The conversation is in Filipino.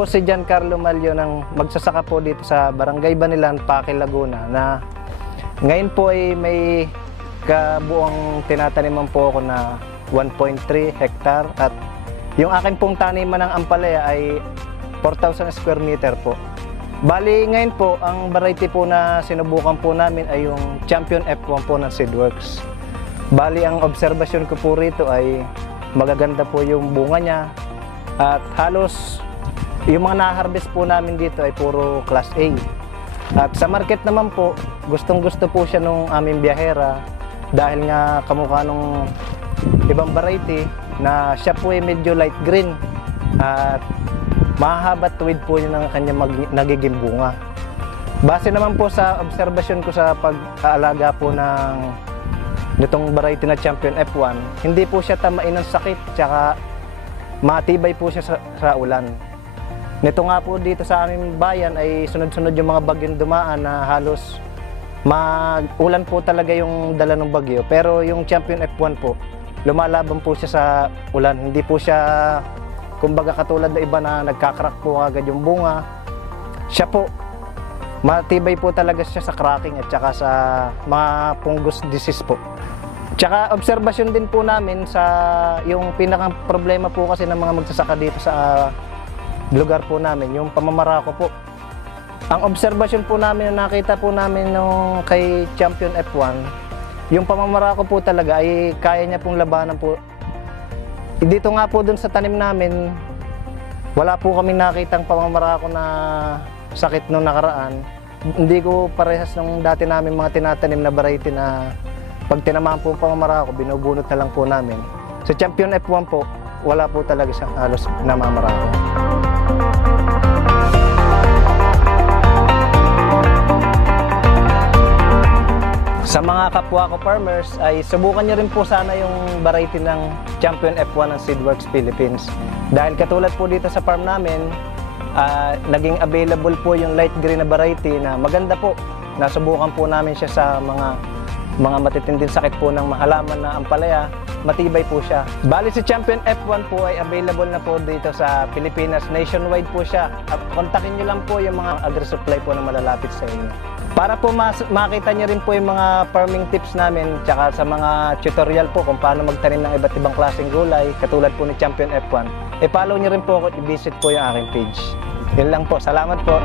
po si Giancarlo Malyo ng magsasaka po dito sa Barangay Banilan, Paque, Laguna, na ngayon po ay may kabuang tinataniman po ako na 1.3 hektar at yung akin pong taniman ng ampalaya ay 4,000 square meter po. Bali ngayon po, ang variety po na sinubukan po namin ay yung Champion F1 po ng Seedworks. Bali ang obserbasyon ko po rito ay magaganda po yung bunga niya at halos yung mga na-harvest po namin dito ay puro Class A. At sa market naman po, gustong-gusto po siya nung aming biyahera dahil nga kamukha nung ibang variety na siya po ay medyo light green at mahahaba tuwid po yun ang kanyang nagiging bunga. Base naman po sa obserbasyon ko sa pag-aalaga po nitong variety na Champion F1, hindi po siya tamain ng sakit tsaka matibay po siya sa ulan. Nito nga po dito sa aming bayan ay sunod-sunod yung mga bagyong dumaan na halos ulan po talaga yung dala ng bagyo. Pero yung Champion F1 po, lumalaban po siya sa ulan. Hindi po siya kumbaga katulad na iba na nagkakrak po agad yung bunga. Siya po, matibay po talaga siya sa cracking at saka sa mga fungus disease po. Tsaka obserbasyon din po namin sa yung pinakang problema po kasi ng mga magsasaka dito sa lugar po namin, yung pamamarako po. Ang obserbasyon po namin na nakita po namin nung kay Champion F1, yung pamamarako po talaga ay kaya niya pong labanan po. Dito nga po dun sa tanim namin, wala po kami nakitang pamamarako na sakit nung nakaraan. Hindi ko parehas ng dati namin mga tinatanim na variety na pag tinamaan po ang pamamarako, binubunot na lang po namin. Sa Champion F1 po, wala po talaga sa halos namamarako. Sa mga kapwa ko farmers ay subukan nyo rin po sana yung variety ng Champion F1 ng Seedworks Philippines. Dahil katulad po dito sa farm namin, naging available po yung light green na variety na maganda po. Nasubukan po namin siya sa mga matitinding sakit po ng halaman na ampalaya, matibay po siya. Bali si Champion F1 po ay available na po dito sa Pilipinas, nationwide po siya. At kontakin nyo lang po yung mga agri-supply po na malalapit sa inyo. Para po makita nyo rin po yung mga farming tips namin, tsaka sa mga tutorial po kung paano magtanim ng iba't ibang klaseng gulay, katulad po ni Champion F1, follow nyo rin po ako, i-visit po yung aking page. Yun lang po, salamat po.